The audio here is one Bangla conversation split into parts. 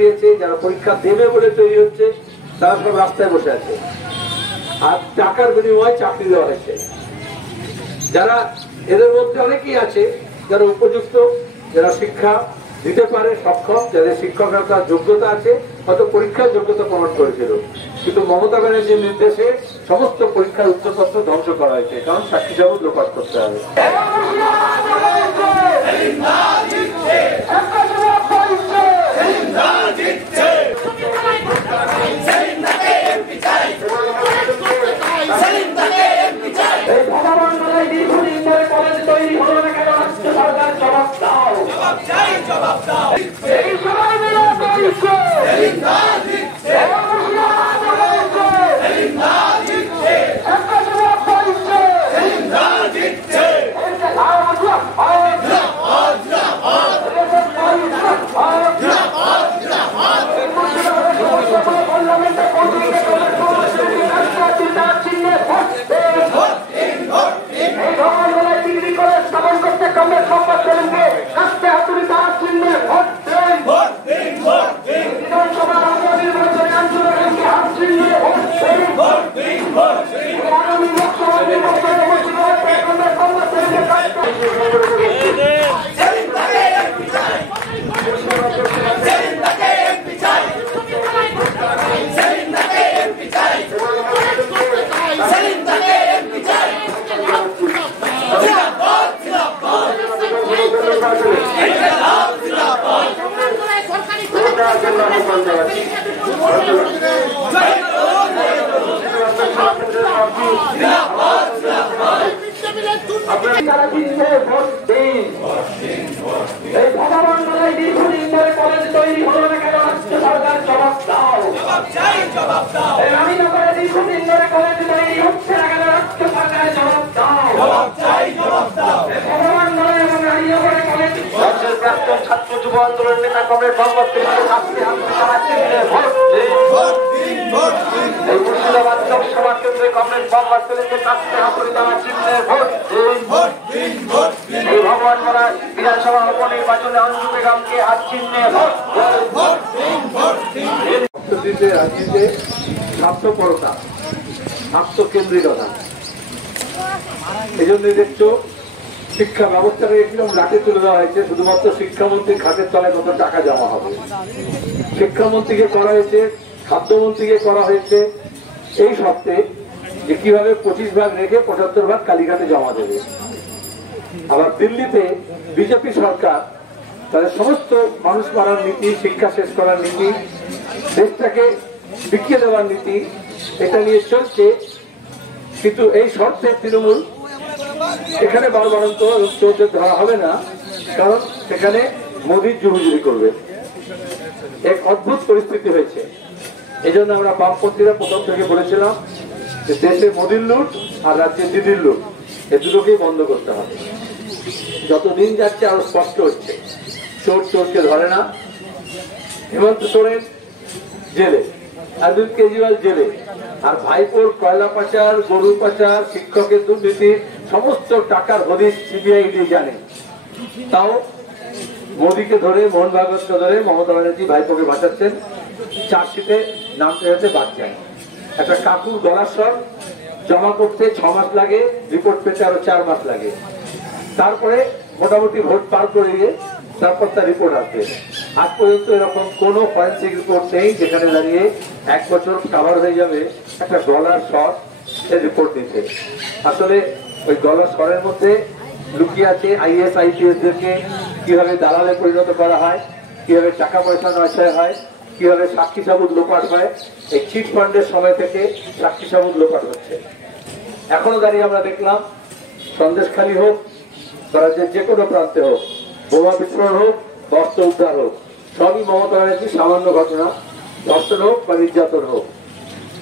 দিয়েছে, যারা পরীক্ষা দেবে বলে তৈরি হচ্ছে, তারা সব রাস্তায় বসে আছে। আর টাকার বিনিময়ে চাকরি দেওয়া হয়েছে। যারা এদের মধ্যে অনেকেই আছে যারা উপযুক্ত, যারা শিক্ষা দিতে পারে, সক্ষম, যাদের শিক্ষকতার যোগ্যতা আছে, হয়তো পরীক্ষার যোগ্যতা প্রমাণ করেছিল, কিন্তু মমতা ব্যানার্জির নির্দেশে সমস্ত পরীক্ষার উত্তরপত্র ধ্বংস করা হয়েছে, কারণ সাক্ষী সাবুত লোপাট করতে হবে। ছাত্র যুব আন্দোলন নেতা কমরেড মোহাম্মদ মুর্শিদাবাদ লোকসভা কেন্দ্রে কমরেড মোহাম্মদ সেলিমকে কাছে হাতুড়ি দেওয়ার চিহ্নে ভোট দিন। এই ভগবান মোড়া বিধানসভা উপনির্বাচনে অঞ্জু বেগমকে হাত চিহ্নে ভোট দিন। রাজনীতিতে স্বার্থপরতা, স্বার্থকেন্দ্রিকতা, এই জন্যই দেখছো শিক্ষা ব্যবস্থাকে একদম লাটে তুলে দেওয়া হয়েছে। শুধুমাত্র শিক্ষামন্ত্রীর খাতের তলায় কত টাকা জমা হবে, শিক্ষামন্ত্রীকে করা হয়েছে, খাদ্যমন্ত্রীকে করা হয়েছে, এই সপ্তাহে যে কিভাবে 25 ভাগ রেখে 75 ভাগ কালীঘাটে জমা দেবে। আবার দিল্লিতে বিজেপি সরকার তাদের সমস্ত মানুষ মারার নীতি, শিক্ষা শেষ করার নীতি, দেশটাকে বিকিয়ে দেওয়ার নীতি, এটা নিয়ে চলছে। কিন্তু এই শর্তে তৃণমূল এখানে বারবারন্ত চোরদের ধরা হবে না, কারণ সেখানে মোদির জুহুজুরি করবে। এক অদ্ভুত পরিস্থিতি হয়েছে। এই জন্য আমরা বামপন্থীরা প্রথম থেকে বলেছিলাম যে দেশে মোদির লুট আর রাজ্যে দিদির লুট, এ দুটোকেই বন্ধ করতে হবে। যতদিন যাচ্ছে আরো স্পষ্ট হচ্ছে, চোর চোরকে ধরে না। হেমন্ত সোরেন জেলে, অরবিন্দ কেজরিওয়াল জেলে, আর ভাইপোর কয়লা পাচার, গরু পাচার, শিক্ষকের দুর্নীতি, সমস্ত টাকার হদিশ সিবিআই জানে। তাও মোদীকে ধরে, মোহন ভাগবতকে ধরে মমতা ব্যানার্জি ভাইপোকে বাঁচাচ্ছেন। চার্জশিটে নামতে যাতে বাদ যায়। একটা কাকুর ডলার জমা করতে 6 মাস লাগে, রিপোর্ট পেতে আরো 4 মাস লাগে। তারপরে মোটামুটি ভোট পার করে গিয়ে তারপর তার রিপোর্ট আসবে। আজ পর্যন্ত এরকম কোন ফরেন্সিক রিপোর্ট নেই যেখানে দাঁড়িয়ে 1 বছর কাভার হয়ে যাবে একটা ডলার শট এর রিপোর্ট দিতে। আসলে ওই ডলার শটের মধ্যে লুকিয়ে আছে আইএস আইপিএস দেরকে কিভাবে দালালে পরিণত করা হয়, কিভাবে টাকা পয়সা নয় হয়, কিভাবে সাক্ষী সাবুত লোপাট হয়। এই চিট ফান্ডের সময় থেকে সাক্ষী সাবুত লোপাট হচ্ছে। এখনো দাঁড়িয়ে আমরা দেখলাম সন্দেশখালী হোক, রাজ্যের যে কোনো প্রান্তে হোক, বোমা বিস্ফোরণ হোক, বস্ত্র উদ্ধার হোক, সবই মমতা ব্যানার্জির সামান্য ঘটনা, ধর্ষণ হোক বা নির্যাতন হোক।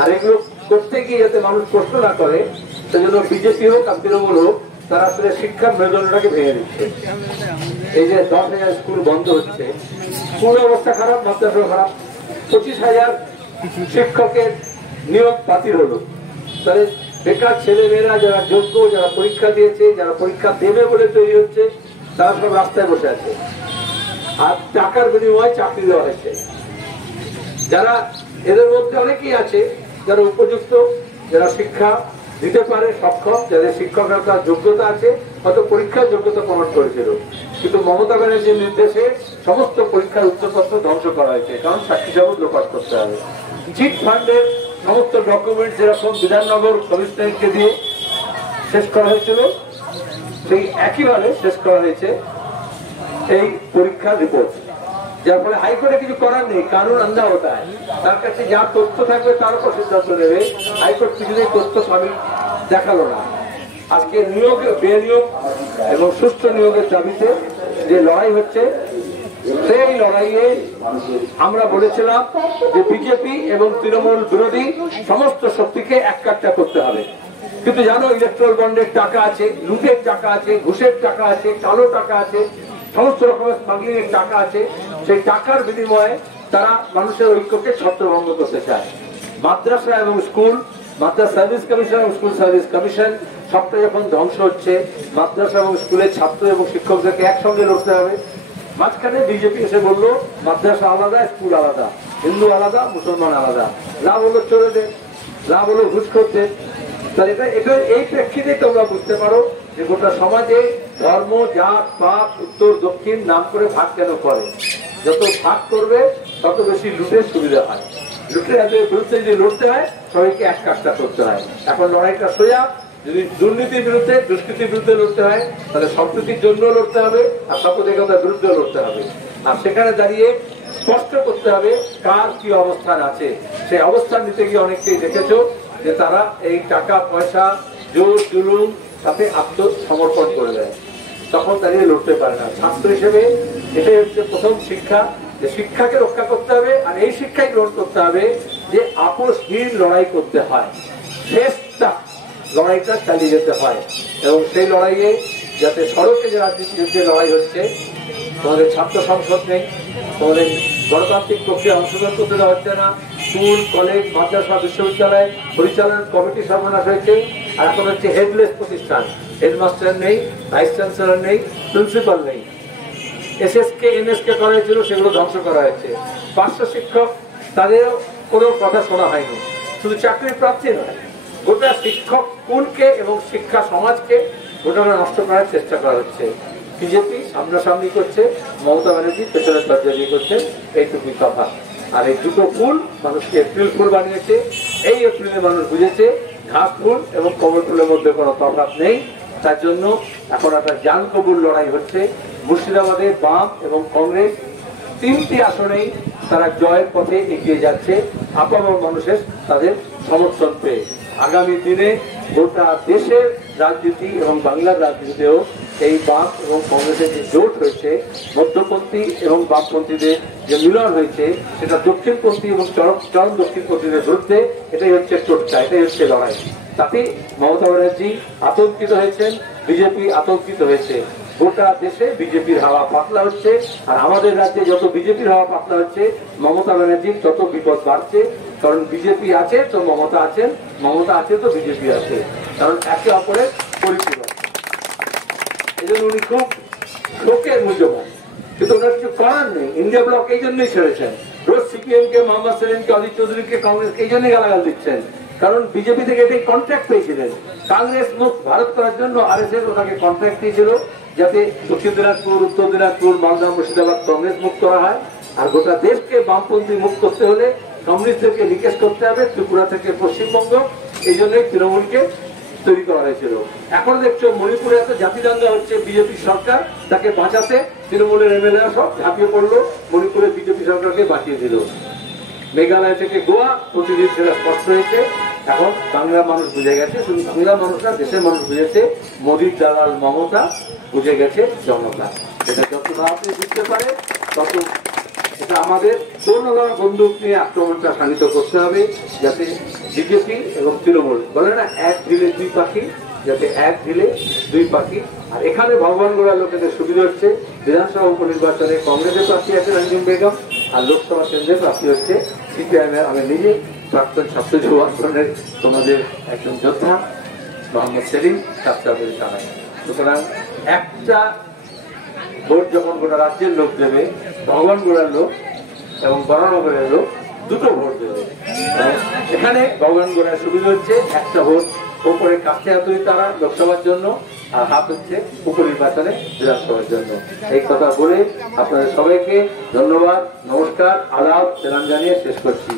আর এগুলো করতে গিয়ে যাতে মানুষ প্রশ্ন না করে, সেজন্য বিজেপি হোক আর তৃণমূল হোক, তারা আসলে শিক্ষার মেরুদণ্ডটাকে ভেঙে দিচ্ছে। এই যে 10,000 স্কুল বন্ধ হচ্ছে, স্কুল অবস্থা খারাপ, মাদ্রাসা খারাপ, 25,000 শিক্ষকের নিয়োগ বাতিল হলো। তাহলে বেকার ছেলে মেয়েরা যারা যোগ্য, যারা পরীক্ষা দিয়েছে, যারা পরীক্ষা দেবে বলে তৈরি হচ্ছে, তারা সব রাস্তায় বসে আছে। আর টাকার বিনিময়ে চাকরি দেওয়া হয়েছে। যারা এদের মধ্যে অনেকেই আছে যারা উপযুক্ত, যারা শিক্ষা দিতে পারে সক্ষম, যাদের শিক্ষকতার যোগ্যতা আছে, হয়তো পরীক্ষার যোগ্যতা প্রমাণ করেছিল, কিন্তু মমতা ব্যানার্জির নির্দেশে সমস্ত পরীক্ষার উত্তরপত্র ধ্বংস করা হয়েছে, কারণ সাক্ষী সাবুত লোপাট করতে হবে। চিট ফান্ডের সমস্ত ডকুমেন্ট যেরকম বিধাননগর কমিশনারকে দিয়ে শেষ করা হয়েছিল, সেই একইভাবে শেষ করা হয়েছে এই পরীক্ষার রিপোর্ট, যার ফলে হাইকোর্টে কিছু করার নেই। কানুন আন্ধা হতে হয়, তার কাছে যা তথ্য থাকবে তার উপর সিদ্ধান্ত নেবে। হাইকোর্ট কিছুতেই তথ্য আমি দেখালো না। আজকে নিয়োগ, বেনিয়োগ এবং সুষ্ঠু নিয়োগের দাবিতে যে লড়াই হচ্ছে, সেই লড়াইয়ে আমরা বলেছিলাম যে বিজেপি এবং তৃণমূল বিরোধী সমস্ত শক্তিকে এককাট্টা করতে হবে। কিন্তু জানো, ইলেকট্রাল বন্ডের টাকা আছে, লুটের টাকা আছে, ঘুষের টাকা আছে, কালো টাকা আছে, সমস্ত রকমের স্মাগলিং এর টাকা আছে। সেই টাকার বিনিময়ে তারা মানুষের ঐক্যকে ছত্রভঙ্গ করতে চায়। মাদ্রাসা এবং স্কুল, মাদ্রাসা সার্ভিস কমিশন এবং স্কুল সার্ভিস কমিশন সবটা যখন ধ্বংস হচ্ছে, মাদ্রাসা এবং স্কুলের ছাত্র এবং শিক্ষকদেরকে একসঙ্গে লড়তে হবে। মাঝখানে বিজেপি এসে বললো মাদ্রাসা আলাদা, স্কুল আলাদা, হিন্দু আলাদা, মুসলমান আলাদা। লাভ হলো চোরেদের, লাভ হলো ঘুষখোরদের। তাহলে এটা এই প্রেক্ষিতে তোমরা বুঝতে পারো যে গোটা সমাজে ধর্ম, জাত, পাত, উত্তর দক্ষিণ নাম করে ভাগ কেন করে। যত ভাগ করবে তত বেশি লুটের সুবিধা হয়। লুটের বিরুদ্ধে যদি লড়তে হয়, সবাইকে এক কাজটা করতে হয়। এখন লড়াইটা সোজা। যদি দুর্নীতির বিরুদ্ধে, দুষ্কৃতির বিরুদ্ধে লড়তে হয়, তাহলে সম্প্রীতির জন্য লড়তে হবে আর সাম্প্রদায়িকতার বিরুদ্ধে লড়তে হবে। আর সেখানে দাঁড়িয়ে স্পষ্ট করতে হবে কার কি অবস্থান আছে। সেই অবস্থান নিতে গিয়ে অনেককেই দেখেছো যে তারা এই টাকা পয়সা, জোর জুলুম সাথে আত্মসমর্পণ করে দেয়, তখন দাঁড়িয়ে লড়তে পারে না। ছাত্র হিসেবে এটাই হচ্ছে প্রথম শিক্ষা, যে শিক্ষাকে রক্ষা করতে হবে। আর এই শিক্ষাই গ্রহণ করতে হবে যে আপোষহীন লড়াই করতে হয়, শেষটা লড়াইটা চালিয়ে যেতে হয়। এবং সেই লড়াইয়ে যাতে সড়কে যে রাজনীতির যে লড়াই হচ্ছে, তোমাদের ছাত্র সংসদ নেই, তোমাদের গণতান্ত্রিক প্রক্রিয়া অংশগ্রহণ করতে দেওয়া হচ্ছে না, স্কুল, কলেজ, মাদ্রাসা, বিশ্ববিদ্যালয় পরিচালনা কমিটি সর্বনাশ হয়েছে। আর এখন হচ্ছে হেডলেস প্রতিষ্ঠান, হেডমাস্টার নেই, ভাইস চ্যান্সেলর নেই, প্রিন্সিপাল নেই। এসএসকে, এনএসকে করা হয়েছিল, সেগুলো ধ্বংস করা হয়েছে। পার্শ্ব শিক্ষক, তাদেরও কোনো কথা শোনা হয়নি। শুধু চাকরির প্রার্থী নয়, গোটা শিক্ষক কুলকে এবং শিক্ষা সমাজকে গোটা নষ্ট করার চেষ্টা করা হচ্ছে। বিজেপি সামনাসামনি করছে, মমতা ব্যানার্জি পেছনের দরজা দিয়ে করছে, এইটুকুই তফাৎ। আর এই দুটো ফুল মানুষকে এপ্রিল ফুল বানিয়েছে। এই এপ্রিলে মানুষ বুঝেছে ঘাস ফুল এবং কমল ফুলের মধ্যে কোনো তফাৎ নেই। তার জন্য এখন একটা জান কবুল লড়াই হচ্ছে। মুর্শিদাবাদে বাম এবং কংগ্রেস তিনটি আসনেই তারা জয়ের পথে এগিয়ে যাচ্ছে, আপামর মানুষের তাদের সমর্থন পেয়ে। আগামী দিনে গোটা দেশের রাজনীতি এবং বাংলার রাজনীতিতেও এই বাম এবং কংগ্রেসের যে জোট হয়েছে, মধ্যপন্থী এবং বামপন্থীদের যে মিলন হয়েছে, সেটা দক্ষিণপন্থী এবং চরম দক্ষিণপন্থীদের বিরুদ্ধে। এটাই হচ্ছে টোটকা, এটাই হচ্ছে লড়াই। তাতে মমতা ব্যানার্জি আতঙ্কিত হয়েছেন, বিজেপি আতঙ্কিত হয়েছে। গোটা দেশে বিজেপির হাওয়া পাতলা হচ্ছে। আর আমাদের রাজ্যে যত বিজেপির হাওয়া পাতলা হচ্ছে, মমতা ব্যানার্জির তত বিপদ বাড়ছে। কারণ বিজেপি আছে তো মমতা আছেন, মমতা আছে তো বিজেপি আছে, কারণ একে অপরের পরিপূরক। এই জন্য উনি খুব লোকের মূল্যবান, কিন্তু ওনার কিছু করার নেই। ইন্ডিয়া ব্লক এই জন্যই ছেড়েছেন। রোজ সিপিএম কে, মোহাম্মদ সেলিমকে, অজিত চৌধুরীকে, কংগ্রেসকে এই জন্যই গালাগাল দিচ্ছেন, কারণ বিজেপি থেকে এটাই কন্ট্রাক্ট পেয়েছিলেন। কংগ্রেস মুক্ত ভারত করার জন্য আরএসএস ওনাকে কন্ট্রাক্ট দিয়েছিল, যাতে দক্ষিণ দিনাজপুর, উত্তর দিনাজপুর, মালদা, মুর্শিদাবাদ কংগ্রেস মুক্ত করা হয়। আর গোটা দেশকে বামপন্থী মুক্ত করতে হলে কমিউনিস্টদেরকে লিকেজ করতে হবে, ত্রিপুরা থেকে পশ্চিমবঙ্গ। এই জন্যই তৃণমূলকে তৈরি করা হয়েছিল। এখন দেখছো মণিপুরে এত জাতি দাঙ্গা হচ্ছে, বিজেপি সরকার তাকে বাঁচাতে তৃণমূলের এমএলএ সব ঝাঁপিয়ে পড়লো, মণিপুরে বিজেপি সরকারকে বাঁচিয়ে দিল। মেঘালয় থেকে গোয়া, প্রতিদিন সেটা স্পষ্ট হয়েছে। এখন বাংলার মানুষ বুঝে গেছে, শুধু বাংলার মানুষ না, দেশের মানুষ বুঝেছে মোদীর দালাল মমতা, বুঝে গেছে জনতা। এটা যত আপনি বুঝতে পারে তত এটা আমাদের দোনোলা বন্দুক নিয়ে আক্রমণটা শানিত করতে হবে, যাতে বিজেপি এবং তৃণমূল বলে না এক ঢিলে দুই পাখি, যাতে এক ঢিলে দুই পাখি। আর এখানে ভগবান গোড়ার লোকেদের সুবিধা হচ্ছে, বিধানসভা উপনির্বাচনে কংগ্রেসের প্রার্থী আছে রঞ্জুম বেগম, আর লোকসভা কেন্দ্রের প্রার্থী হচ্ছে সিপিআইএমের আমি নিজে প্রাক্তন ছাত্র যুব আন্দোলনের তোমাদের একজন যোদ্ধা মোহাম্মদ সেলিম ছাত্রাবলী থানায়। সুতরাং একটা ভোট যখন গোটা রাজ্যের লোক দেবে, ভগবান গোড়ার লোক এবং বরানগরের লোক, দুটো ভোট দেবে। এখানে ভগবান গোড়ায় সুবিধা হচ্ছে একটা ভোট উপরে কাছে হাতুড়ি তারা লোকসভার জন্য, আর হাত হচ্ছে উপনির্বাচনে বিধানসভার জন্য। এই কথা বলে আপনাদের সবাইকে ধন্যবাদ, নমস্কার, আদাব, সালাম জানিয়ে শেষ করছি।